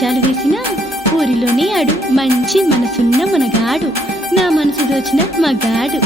పరిచయాలు వేసినా ఊరిలోనే ఆడు మంచి మనసున్న మనగాడు. నా మనసు దోచిన మగాడు.